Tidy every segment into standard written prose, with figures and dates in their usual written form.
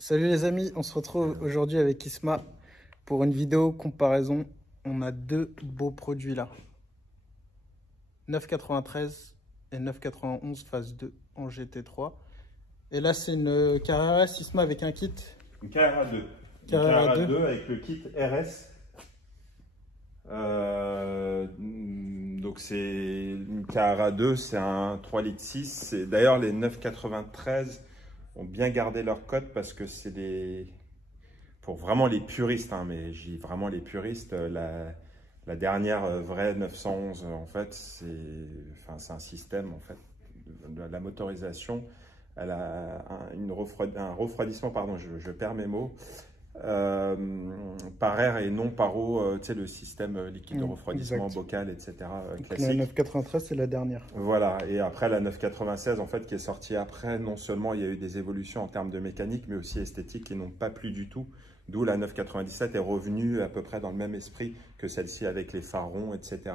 Salut les amis, on se retrouve aujourd'hui avec Isma pour une vidéo comparaison. On a deux beaux produits là, 993 et 991 phase 2 en GT3. Et là c'est une Carrera S Isma avec un kit. Une Carrera 2. Une Carrera Carrera 2. 2 avec le kit RS. Donc c'est une Carrera 2, c'est un 3 litres 6. D'ailleurs les 993 ont bien gardé leur code parce que c'est des... Pour vraiment les puristes, hein, mais je dis vraiment les puristes, la dernière vraie 911 en fait, c'est un système en fait. La motorisation, elle a un refroidissement, pardon, je perds mes mots. Par air et non par eau, tu sais, le système liquide de refroidissement, Exact. bocal, etc. La 993 c'est la dernière. Voilà, et après la 996 en fait qui est sortie après, non seulement il y a eu des évolutions en termes de mécanique, mais aussi esthétique qui n'ont pas plu du tout. D'où la 997 est revenue à peu près dans le même esprit que celle-ci avec les phares ronds, etc.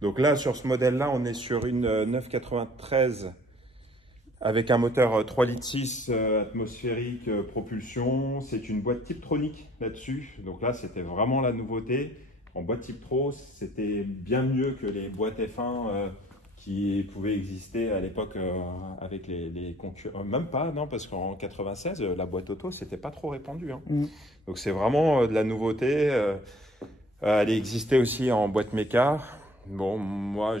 Donc là, sur ce modèle-là, on est sur une 993 avec un moteur 3 litres 6 atmosphérique propulsion. C'est une boîte Tiptronic là-dessus. Donc là, c'était vraiment la nouveauté. En boîte Tiptro, c'était bien mieux que les boîtes F1 qui pouvaient exister à l'époque avec les concurrents. Même pas, non, parce qu'en 96, la boîte auto, c'était pas trop répandu. Hein. Donc c'est vraiment de la nouveauté. Elle existait aussi en boîte méca. Bon, moi,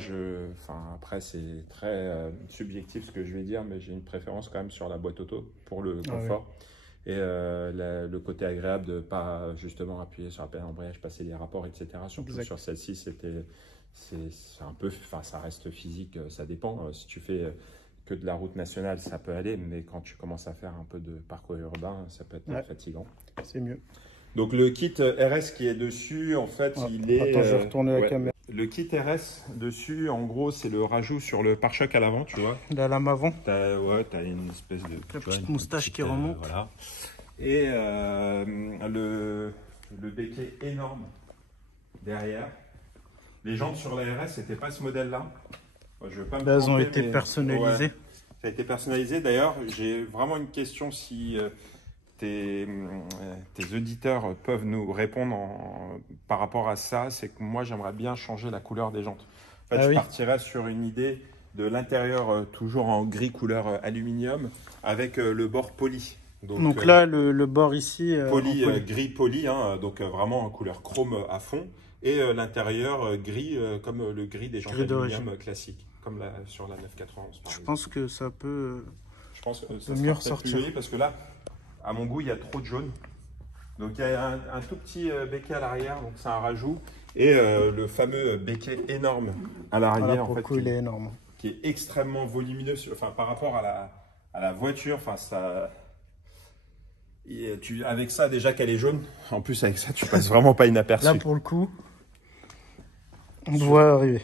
après, c'est très subjectif ce que je vais dire, mais j'ai une préférence quand même sur la boîte auto pour le confort. Et le côté agréable de pas justement appuyer sur la pédale d'embrayage, passer les rapports, etc. Surtout sur celle-ci, c'est un peu, ça reste physique, ça dépend. Si tu fais que de la route nationale, ça peut aller, mais quand tu commences à faire un peu de parcours urbain, ça peut être fatigant. C'est mieux. Donc le kit RS qui est dessus, en fait, il est... Attends, je vais retourner la caméra. Le kit RS dessus, en gros, c'est le rajout sur le pare-choc à l'avant, tu vois. La lame avant. T'as une espèce de... La petite moustache qui remonte. Voilà. Et le béquet énorme derrière. Les jantes sur la RS, c'était pas ce modèle-là. Je veux pas me Elles ont vanter, été mais... personnalisées. Ouais, ça a été personnalisé. D'ailleurs, j'ai vraiment une question si... tes auditeurs peuvent nous répondre par rapport à ça, c'est que moi j'aimerais bien changer la couleur des jantes. En fait, je partirais sur une idée de l'intérieur toujours en gris couleur aluminium avec le bord poli. Donc là, le bord ici, poli. Gris poli, hein, donc vraiment en couleur chrome à fond, et l'intérieur gris comme le gris des jantes aluminium classiques, comme sur la 991. Je pense que ça peut, ça mieux ressortir. Parce que là, à mon goût, il y a trop de jaune. Donc il y a un tout petit béquet à l'arrière, donc c'est un rajout. Et le fameux béquet énorme à l'arrière, en fait, il est énorme. Qui est extrêmement volumineux. Enfin, par rapport à la voiture, enfin, ça... avec ça, déjà qu'elle est jaune, en plus avec ça, tu passes vraiment pas inaperçu. Là, pour le coup, on doit arriver.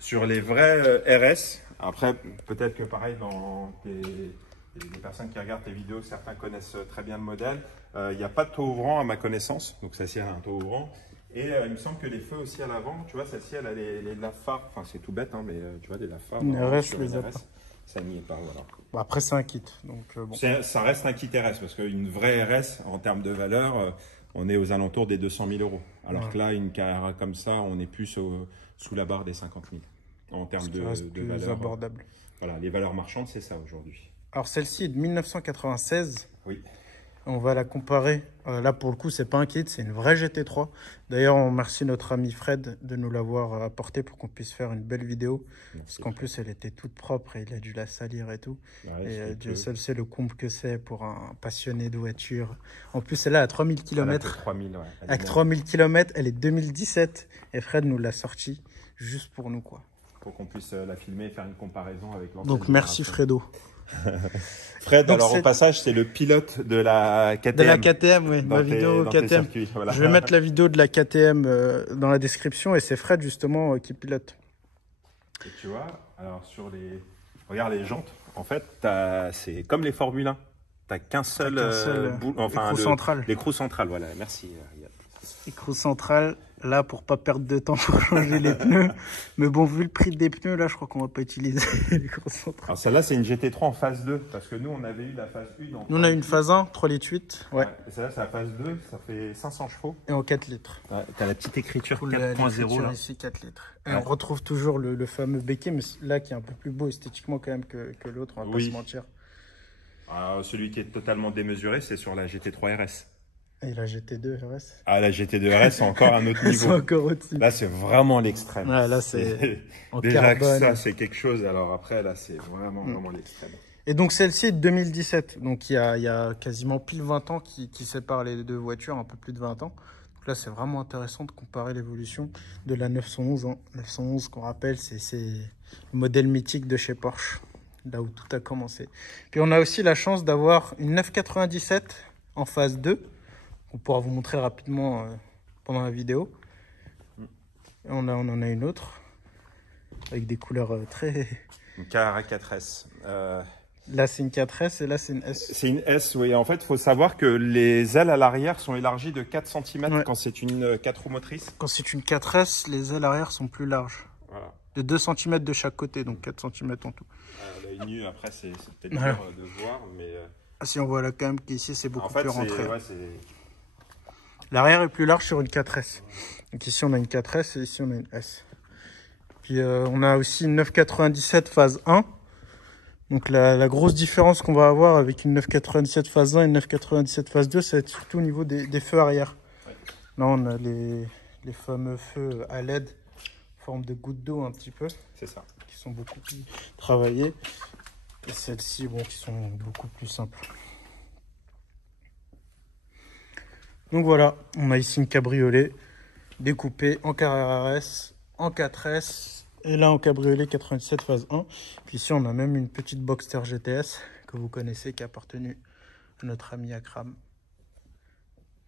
Sur les vrais RS, après, peut-être que pareil, dans les personnes qui regardent tes vidéos, certains connaissent très bien le modèle. Il n'y a pas de taux ouvrant à ma connaissance, donc celle-ci a un taux ouvrant. Et il me semble que les feux aussi à l'avant, tu vois, celle-ci elle a les lave-phares, enfin c'est tout bête, hein, mais tu vois, des lave-phares. Une RS, les RS, ça n'y est pas, voilà. Bon, après, c'est un kit, donc bon. Ça reste un kit RS, parce qu'une vraie RS, en termes de valeur, on est aux alentours des 200 000 euros. Alors que là, une Carrera comme ça, on est plus sous la barre des 50 000 en termes de valeur. Abordable. Voilà, les valeurs marchandes, c'est ça aujourd'hui. Alors celle-ci est de 1996. Oui. On va la comparer. Là pour le coup c'est pas un kit, c'est une vraie GT3. D'ailleurs on remercie notre ami Fred de nous l'avoir apporté pour qu'on puisse faire une belle vidéo. Parce qu'en plus elle était toute propre et il a dû la salir et tout. Ouais, et Dieu seul sait le comble que c'est pour un passionné de voiture. En plus elle est à 3000 km. 3000, ouais. Avec 3000 km, elle est 2017. Et Fred nous l'a sortie juste pour nous quoi. Pour qu'on puisse la filmer et faire une comparaison avec l'ancienne. Donc merci Fredo. Fred, donc alors au passage, c'est le pilote de la KTM. De la KTM, oui, ma vidéo KTM. Voilà. Je vais mettre la vidéo de la KTM dans la description et c'est Fred justement qui pilote. Et tu vois, alors sur les... Regarde les jantes, en fait, c'est comme les Formule 1. Tu n'as qu'un seul, l'écrou central. L'écrou central, voilà, merci. Écrou central, là pour pas perdre de temps pour changer les pneus. Mais bon, vu le prix des pneus, là je crois qu'on va pas utiliser l'écrou central. Alors celle-là c'est une GT3 en phase 2, parce que nous on avait eu la phase 1. Nous on a une phase 1, 3 litres 8. Ouais. Et celle-là c'est la phase 2, ça fait 500 chevaux. Et en 4 litres. Ouais, t'as la petite écriture Pour 4.0 là. Ici 4 litres. Et on retrouve toujours le fameux béquet, mais là qui est un peu plus beau esthétiquement quand même que l'autre, on va pas se mentir. Alors, celui qui est totalement démesuré, c'est sur la GT3 RS. Et la GT2 RS. Ah, la GT2 RS, c'est encore un autre niveau. C'est encore au-dessus. Là, c'est vraiment l'extrême. Ouais, là, c'est en déjà carbone. Que ça, c'est quelque chose. Alors après, là, c'est vraiment l'extrême. Et donc, celle-ci est de 2017. Donc, il y a quasiment pile 20 ans qui séparent les deux voitures, un peu plus de 20 ans. Donc là, c'est vraiment intéressant de comparer l'évolution de la 911. 911, qu'on rappelle, c'est le modèle mythique de chez Porsche. Là où tout a commencé. Puis on a aussi la chance d'avoir une 997 en phase 2. On pourra vous montrer rapidement pendant la vidéo. Et on en a une autre avec des couleurs très... Une Carrera 4S. Là c'est une 4S et là c'est une S. C'est une S, oui. En fait, il faut savoir que les ailes à l'arrière sont élargies de 4 cm quand c'est une 4 roues motrices. Quand c'est une 4S, les ailes arrière sont plus larges. Voilà. De 2 cm de chaque côté, donc 4 cm en tout. L'œil nu, après, c'est peut-être dur de voir, mais... Ah, si on voit là quand même qu'ici, c'est beaucoup plus rentré. Ouais, l'arrière est plus large sur une 4S. Donc ici, on a une 4S et ici, on a une S. Puis on a aussi une 997 phase 1. Donc la grosse différence qu'on va avoir avec une 997 phase 1 et une 997 phase 2, ça va être surtout au niveau des feux arrière. Ouais. Là, on a les fameux feux à LED, forme de gouttes d'eau un petit peu. C'est ça. Qui sont beaucoup plus travaillés. Et celles-ci, bon, qui sont beaucoup plus simples. Donc voilà, on a ici une cabriolet découpée en Carrera RS, en 4S et là en cabriolet 97 phase 1. Puis ici, on a même une petite Boxster GTS que vous connaissez qui a appartenu à notre ami Akram.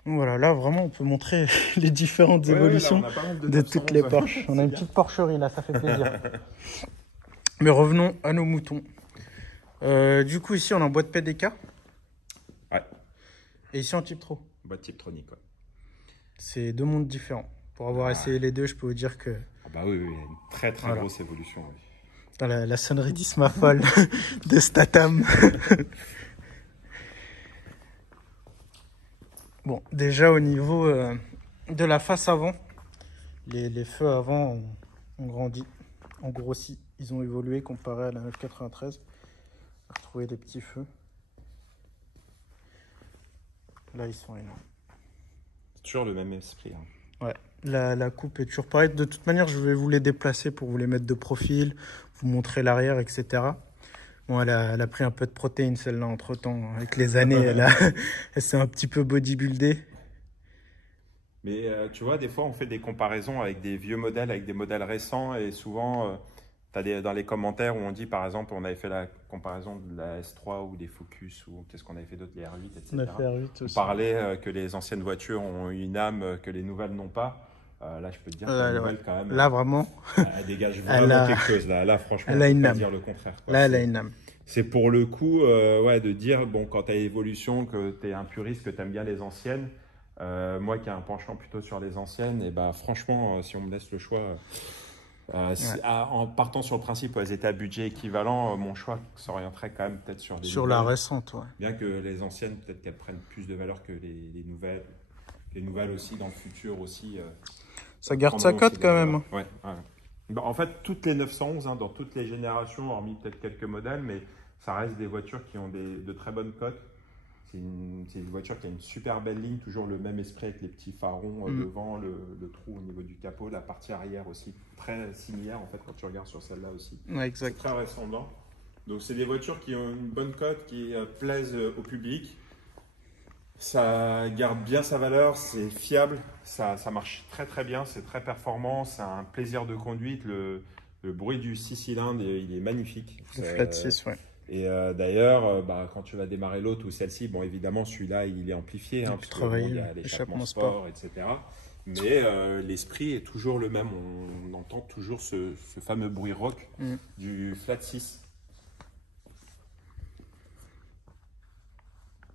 Donc voilà, là vraiment on peut montrer les différentes évolutions là, de toutes les Porsche. On a une petite porcherie là, ça fait plaisir. Mais revenons à nos moutons. Du coup ici on est en boîte PDK. Ouais. Et ici en type Tro. Boîte type tronique, ouais. C'est deux mondes différents. Pour avoir essayé les deux, je peux vous dire que... Ah bah oui, il y a une très grosse évolution. Oui. Dans la sonnerie d'Isma folle de Statham. Bon, déjà au niveau de la face avant, les feux avant ont grandi, ont grossi. Ils ont évolué comparé à la 993. On va retrouver des petits feux. Là, ils sont énormes. C'est toujours le même esprit. Hein. Ouais, la coupe est toujours pareille. De toute manière, je vais vous les déplacer pour vous les mettre de profil, vous montrer l'arrière, etc. Bon, elle a pris un peu de protéines, celle-là, entre-temps. Avec les années, elle s'est un petit peu bodybuildée. Mais tu vois, des fois, on fait des comparaisons avec des vieux modèles, avec des modèles récents. Et souvent, tu as dans les commentaires où on dit, par exemple, on avait fait la comparaison de la S3 ou des Focus, ou qu'est-ce qu'on avait fait d'autre, les R8, etc. On a fait R8 aussi. On parlait que les anciennes voitures ont une âme que les nouvelles n'ont pas. Là, je peux te dire que la nouvelle, quand même, là, vraiment, elle dégage vraiment quelque chose. Là, franchement, elle a une on peut âme. pas dire le contraire. Quoi. Là, elle a une âme. C'est pour le coup de dire, bon, quand tu as l'évolution, que tu es un puriste, que tu aimes bien les anciennes, moi qui ai un penchant plutôt sur les anciennes, et bah, franchement, si on me laisse le choix, en partant sur le principe où elles étaient à budget équivalent, mon choix s'orienterait quand même peut-être sur des sur nouvelles. La récente, ouais. Bien que les anciennes, peut-être qu'elles prennent plus de valeur que les nouvelles. Les nouvelles aussi, dans le futur aussi. Ça garde sa cote quand même. Ouais. Bon, en fait, toutes les 911, hein, dans toutes les générations, hormis peut-être quelques modèles, mais ça reste des voitures qui ont de très bonnes cotes. C'est une voiture qui a une super belle ligne, toujours le même esprit avec les petits farons devant, le trou au niveau du capot, la partie arrière aussi, très similaire en fait quand tu regardes sur celle-là aussi. Ouais, exact. C'est très ressemblant. Donc c'est des voitures qui ont une bonne cote, qui plaisent au public. Ça garde bien sa valeur, c'est fiable, ça marche très très bien, c'est très performant, c'est un plaisir de conduite. Le bruit du 6 cylindres, il est magnifique. Le flat 6, ouais. Et d'ailleurs, quand tu vas démarrer l'autre ou celle-ci, bon évidemment celui-là il est amplifié, hein, parce qu'il y a l'échappement sport, etc. Mais l'esprit est toujours le même, on entend toujours ce fameux bruit rock du flat 6.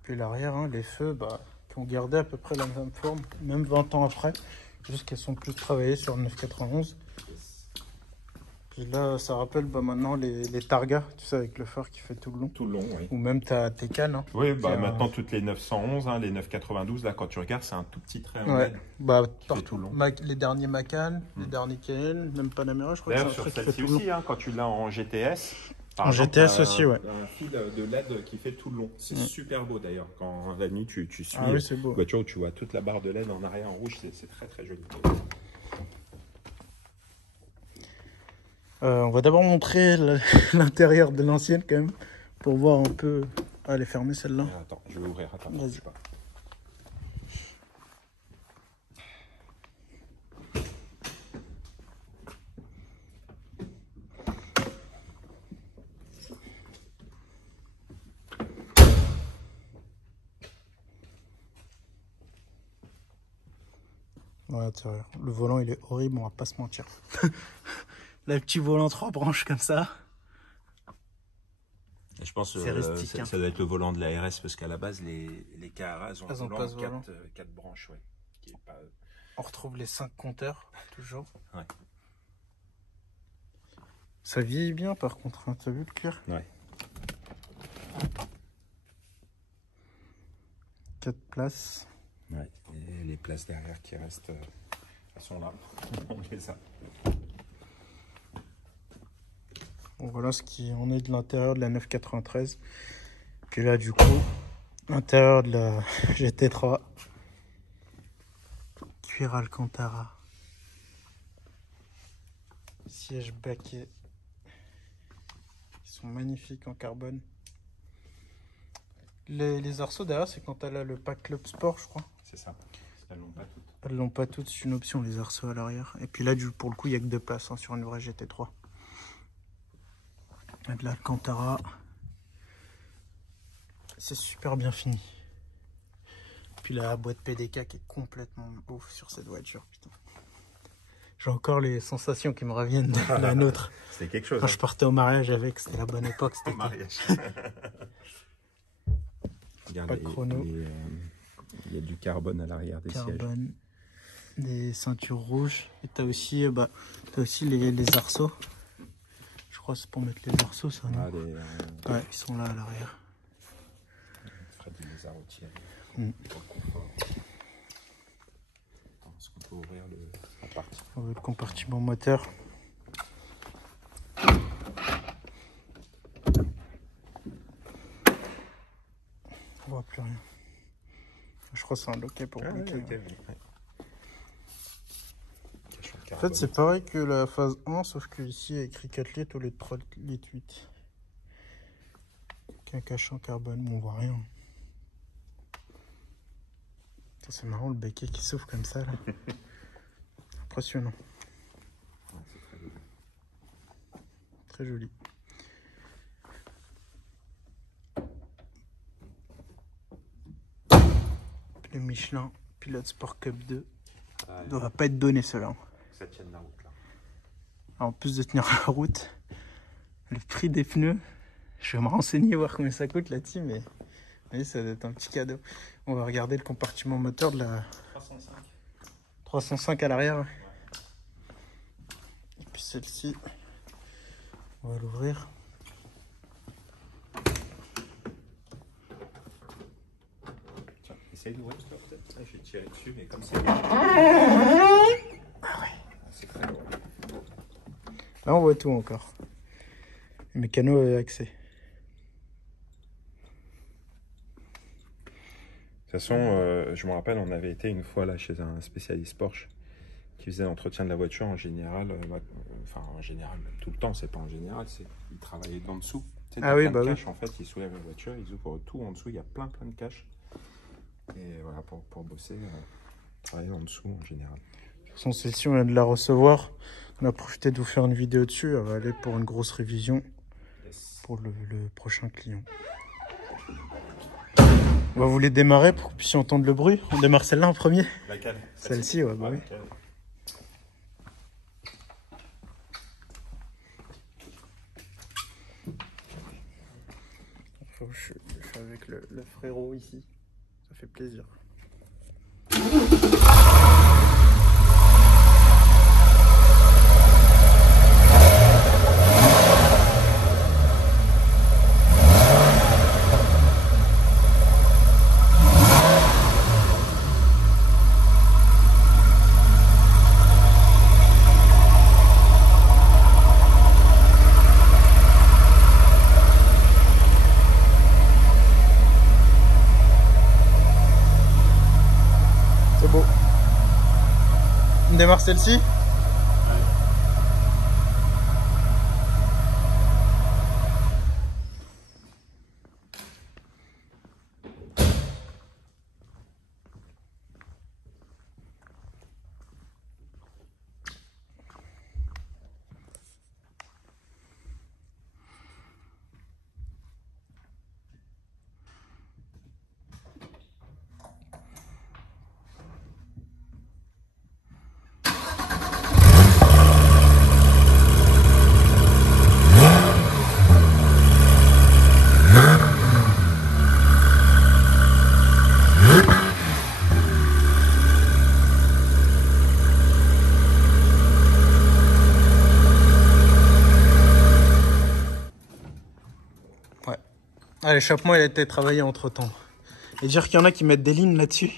Puis l'arrière, hein, les feux, qui ont gardé à peu près la même forme, même 20 ans après, juste qu'elles sont plus travaillées sur le 991. Puis là, ça rappelle maintenant les Targa, tu sais, avec le phare qui fait tout le long. Tout le long, oui. Ou même tes cannes. Hein, oui, bah maintenant toutes les 911, hein, les 992, là quand tu regardes, c'est un tout petit trait en LED partout. tout le long. Les derniers Macan, les derniers Canon, même Panamera, je crois que c'est un sur truc qui fait celle-ci tout le long. aussi, hein, quand tu l'as en GTS. En GTS aussi, ouais. Un fil de LED qui fait tout le long. C'est super beau d'ailleurs. Quand la nuit tu suis oui, c'est beau. voiture où tu vois toute la barre de LED en arrière en rouge, c'est très très joli. On va d'abord montrer l'intérieur de l'ancienne quand même, pour voir un peu. Ah, elle est fermée celle-là. Attends, je vais ouvrir. Attends, vas-y. Ouais, le volant il est horrible, on va pas se mentir. Le petit volant 3 branches comme ça. Et je pense que rustique, ça doit être le volant de la RS parce qu'à la base les Carrara ont un volant de 4 branches. Ouais, qui est pas... On retrouve les 5 compteurs, toujours. Ouais. Ça vieillit bien par contre, hein. T'as vu le cuir? Ouais. 4 places. Ouais. Et les places derrière qui restent, elles sont là. On les a. Bon, voilà ce qui en est de l'intérieur de la 993. Puis là du coup, l'intérieur de la GT3. Cuir Alcantara. Siège baquet. Ils sont magnifiques en carbone. Les arceaux derrière, c'est quand elle a le pack Club Sport, je crois. C'est ça. Elles l'ont pas toutes. Elles l'ont pas toutes, c'est une option les arceaux à l'arrière. Et puis là, pour le coup, il n'y a que 2 places hein, sur une vraie GT3. Et de l'Alcantara. C'est super bien fini. Puis la boîte PDK qui est complètement ouf sur cette voiture, putain. J'ai encore les sensations qui me reviennent de la nôtre. C'était quelque chose. Quand je partais au mariage avec, c'était la bonne époque. Au mariage. Regarde, pas de chrono. Il y a du carbone à l'arrière des sièges. Des ceintures rouges. Et t'as aussi, les arceaux. Je crois que c'est pour mettre les arceaux, ça, non? Ouais, ils sont là à l'arrière. Fred, il les a retirés. Est-ce qu'on peut ouvrir la partie? Le compartiment moteur. On voit plus rien. Je crois que c'est un loquet pour bloquer. Okay. En fait, c'est pareil que la phase 1, sauf que ici il y a écrit 4 litres au lieu de 3 litres 8. Qu'un cache en carbone, mais on voit rien. C'est marrant le becquet qui s'ouvre comme ça là. Impressionnant. Ouais, c'est très joli. Le Michelin Pilote Sport Cup 2. Il ne doit pas être donné cela. Ça tient la route là. En plus de tenir la route, le prix des pneus, je vais me renseigner voir combien ça coûte là-dessus, mais oui, ça doit être un petit cadeau. On va regarder le compartiment moteur de la 305 à l'arrière. Ouais. Et puis celle-ci, on va l'ouvrir. Tiens, essaye d'ouvrir peut-être. Je vais tirer dessus, mais comme c'est... Ah ouais. C'est très lourd. Là on voit tout encore. Le mécano est axé. De toute façon, je me rappelle, on avait été une fois là chez un spécialiste Porsche qui faisait l'entretien de la voiture en général, en général, tout le temps, c'est pas en général, il travaillait en dessous. Tu sais, plein de caches, en fait, il soulève la voiture, ils ouvrent tout en dessous, il y a plein de caches. Et voilà, pour bosser, travailler en dessous en général. De toute façon, celle-ci, on vient de la recevoir. On a profité de vous faire une vidéo dessus. Elle va aller pour une grosse révision pour le prochain client. On va vous les démarrer pour que vous puissiez entendre le bruit. On démarre celle-là en premier. Laquelle? Celle-ci, ouais, bah oui. Je suis avec le frérot ici. Ça fait plaisir. C'est beau. On démarre celle-ci? Ah, l'échappement, il a été travaillé entre temps. Et dire qu'il y en a qui mettent des lignes là-dessus.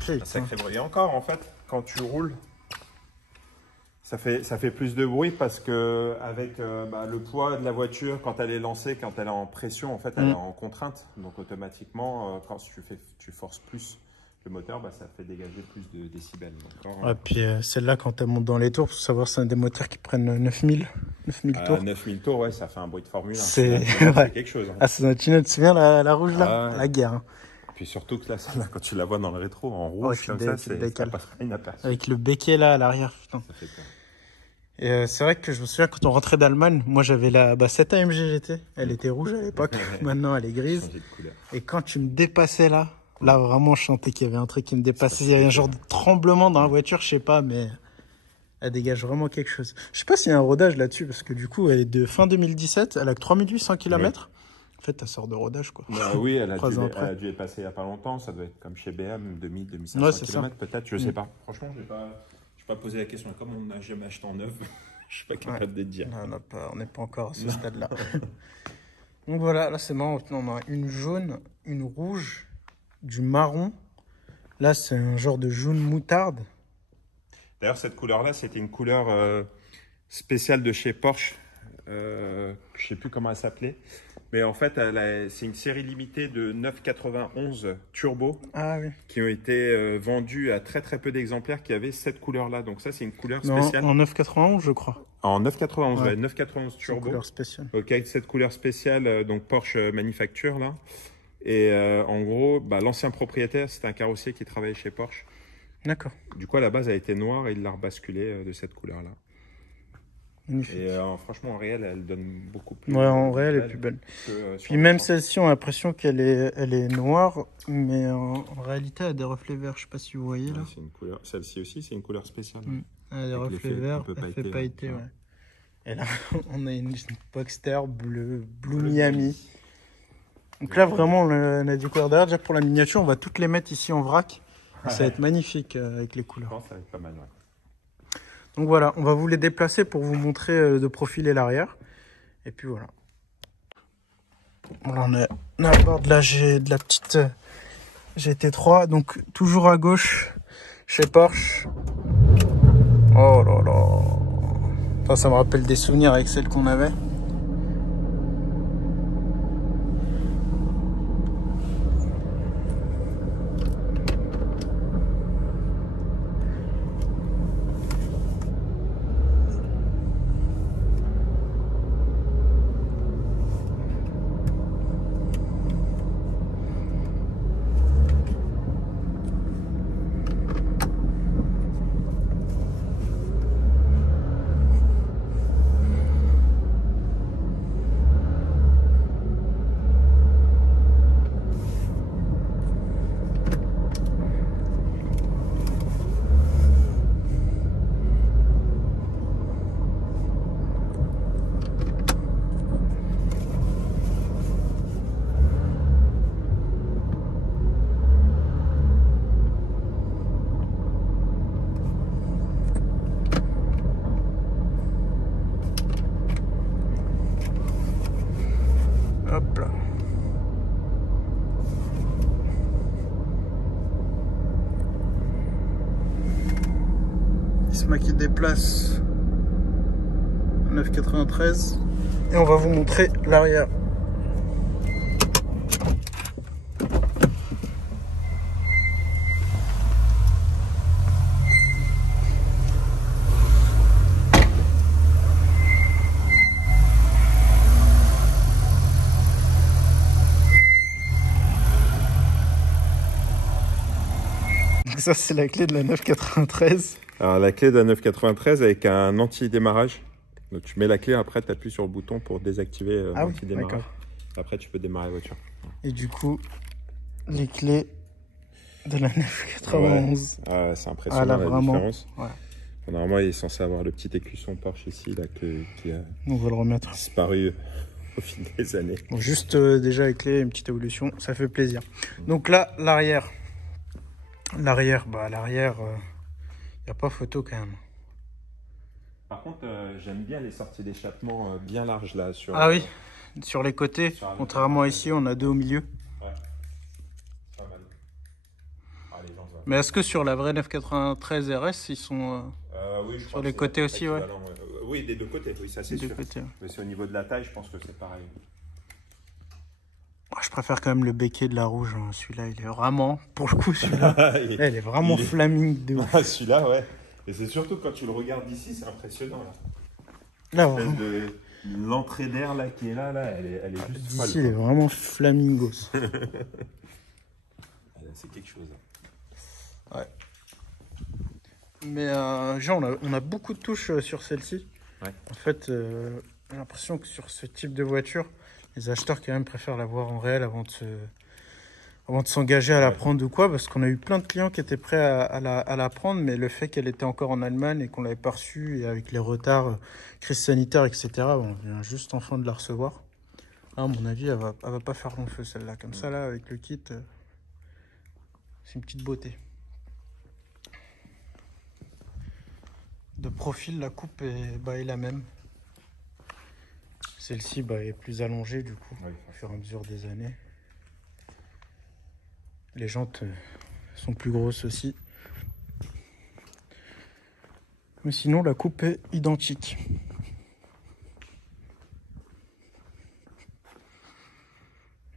C'est un sacré bruit. Et encore, en fait, quand tu roules, ça fait plus de bruit parce que avec le poids de la voiture, quand elle est lancée, quand elle est en pression, en fait, elle est en contrainte. Donc automatiquement, quand tu forces plus le moteur, ça fait dégager plus de décibels. Et puis celle-là, quand elle monte dans les tours, pour savoir, c'est un des moteurs qui prennent 9000 tours. 9000 tours, ouais, ça fait un bruit de Formule 1. C'est quelque chose. Hein. Ah, c'est notre tu te souviens la rouge là, la guerre. Hein. Puis surtout que là, quand tu la vois dans le rétro en rouge, comme ça passe inaperçu. Avec le béquet là à l'arrière, putain. Ça fait peur. Et c'est vrai que je me souviens quand on rentrait d'Allemagne, moi j'avais cette AMG GT, elle était rouge à l'époque, maintenant elle est grise. Et quand tu me dépassais là vraiment je sentais qu'il y avait un truc qui me dépassait, il y avait un genre de tremblement dans la voiture, je sais pas, mais elle dégage vraiment quelque chose. Je sais pas s'il y a un rodage là-dessus, parce que du coup elle est de fin 2017, elle a que 3800 km. En fait, elle sort de rodage quoi. Oui, elle a dû être passée il y a pas longtemps, ça doit être comme chez BM, 2000-2500 km peut-être, je sais pas. Franchement, je n'ai pas posé la question. Comme on n'a jamais acheté en neuf, je suis pas capable de te dire. Non, on n'est pas encore à ce stade-là. Donc voilà, là c'est marrant. On a une jaune, une rouge, du marron. Là, c'est un genre de jaune moutarde. D'ailleurs, cette couleur-là, c'était une couleur spéciale de chez Porsche. Je sais plus comment elle s'appelait. Mais en fait, c'est une série limitée de 991 turbo qui ont été vendus à très très peu d'exemplaires qui avaient cette couleur-là. Donc ça, c'est une couleur spéciale. En 991, je crois. En 991, ouais, 991 turbo. Une couleur spéciale. Ok, cette couleur spéciale, donc Porsche Manufacture là. Et en gros, l'ancien propriétaire, c'était un carrossier qui travaillait chez Porsche. D'accord. Du coup, à la base, elle était noire et il l'a rebasculée de cette couleur-là. Magnifique. Et franchement, en réel, elle donne beaucoup plus. Ouais, en réel, elle est plus belle. Puis même celle-ci, on a l'impression qu'elle est noire, mais en réalité, elle a des reflets verts. Je sais pas si vous voyez là. C'est une couleur. Celle-ci aussi, c'est une couleur spéciale. Elle a des reflets verts, elle fait pailleter, ouais. Et là, on a une Boxster Blue Miami. Donc là, vraiment, on a découvert derrière. Déjà pour la miniature, on va toutes les mettre ici en vrac. Ça va être magnifique avec les couleurs. Je pense que ça va être pas mal, ouais. Donc voilà, on va vous les déplacer pour vous montrer de profil et l'arrière. Et puis voilà. Voilà, on est à bord de la petite GT3. Donc toujours à gauche chez Porsche. Oh là là. Ça me rappelle des souvenirs avec celle qu'on avait. Prisma qui déplace 993 et on va vous montrer l'arrière. Donc ça c'est la clé de la 993. Alors la clé de la 993 avec un anti-démarrage. Donc tu mets la clé, après tu appuies sur le bouton pour désactiver l'anti-démarrage. Après tu peux démarrer la voiture. Et du coup, les clés de la 991. Ouais. C'est impressionnant la vraiment différence. Ouais. Normalement il est censé avoir le petit écusson Porsche ici là, qui a On va le remettre. disparu au fil des années. Bon, juste déjà les clés, une petite évolution, ça fait plaisir. Donc là, l'arrière. L'arrière, il n'y a pas photo quand même. Par contre, j'aime bien les sorties d'échappement bien larges là. Ah oui, sur les côtés, contrairement à ici, on a deux au milieu. Ouais, pas mal. Ah, les gens, mais est-ce que sur la vraie 993 RS, ils sont oui, sur les côtés aussi, ouais. Oui, des deux côtés, oui, ça c'est sûr. Côtés. Mais c'est au niveau de la taille, je pense que c'est pareil. Je préfère quand même le béquet de la rouge. Hein. Celui-là, il est vraiment, pour le coup, celui-là, il est vraiment flaming de ouf. Celui-là, ouais. Et c'est surtout quand tu le regardes d'ici, c'est impressionnant. Là, vraiment. L'entrée d'air là qui est là, elle est juste folle. D'ici, il est vraiment flamingos. C'est quelque chose. Ouais. Mais genre, on a beaucoup de touches sur celle-ci. Ouais. En fait, j'ai l'impression que sur ce type de voiture, les acheteurs quand même préfèrent la voir en réel avant de s'engager à la prendre ou quoi, parce qu'on a eu plein de clients qui étaient prêts à la prendre, mais le fait qu'elle était encore en Allemagne et qu'on l'avait pas reçue, et avec les retards, crise sanitaire, etc., on vient juste enfin de la recevoir. Là, à mon avis, elle va pas faire long feu celle-là. Comme ça, là, avec le kit, c'est une petite beauté. De profil, la coupe est la même. Celle-ci est plus allongée du coup, au fur et à mesure des années. Les jantes sont plus grosses aussi. Mais sinon, la coupe est identique.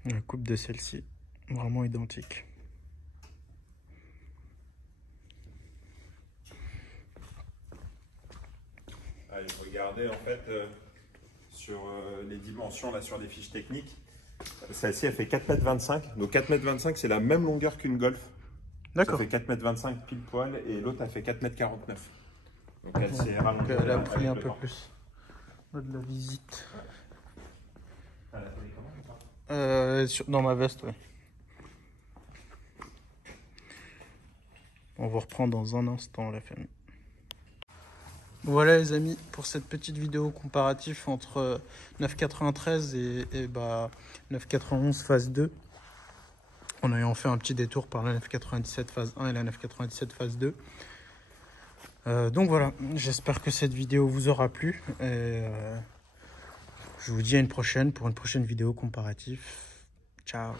La coupe de celle-ci, vraiment identique. Regardez en fait sur les dimensions là sur les fiches techniques. Celle-ci elle fait 4,25 m. Donc 4,25 m c'est la même longueur qu'une Golf. D'accord. Ça fait 4,25 m pile poil et l'autre a fait 4,49 m. Donc elle s'est rallongée. Elle a pris un peu plus. De la visite. Elle a pris comment dans ma veste, ouais. On vous reprend dans un instant la famille. Voilà les amis, pour cette petite vidéo comparatif entre 993 et 991 phase 2. On a fait un petit détour par la 997 phase 1 et la 997 phase 2. Donc voilà, j'espère que cette vidéo vous aura plu. Et, je vous dis à une prochaine pour une prochaine vidéo comparatif. Ciao.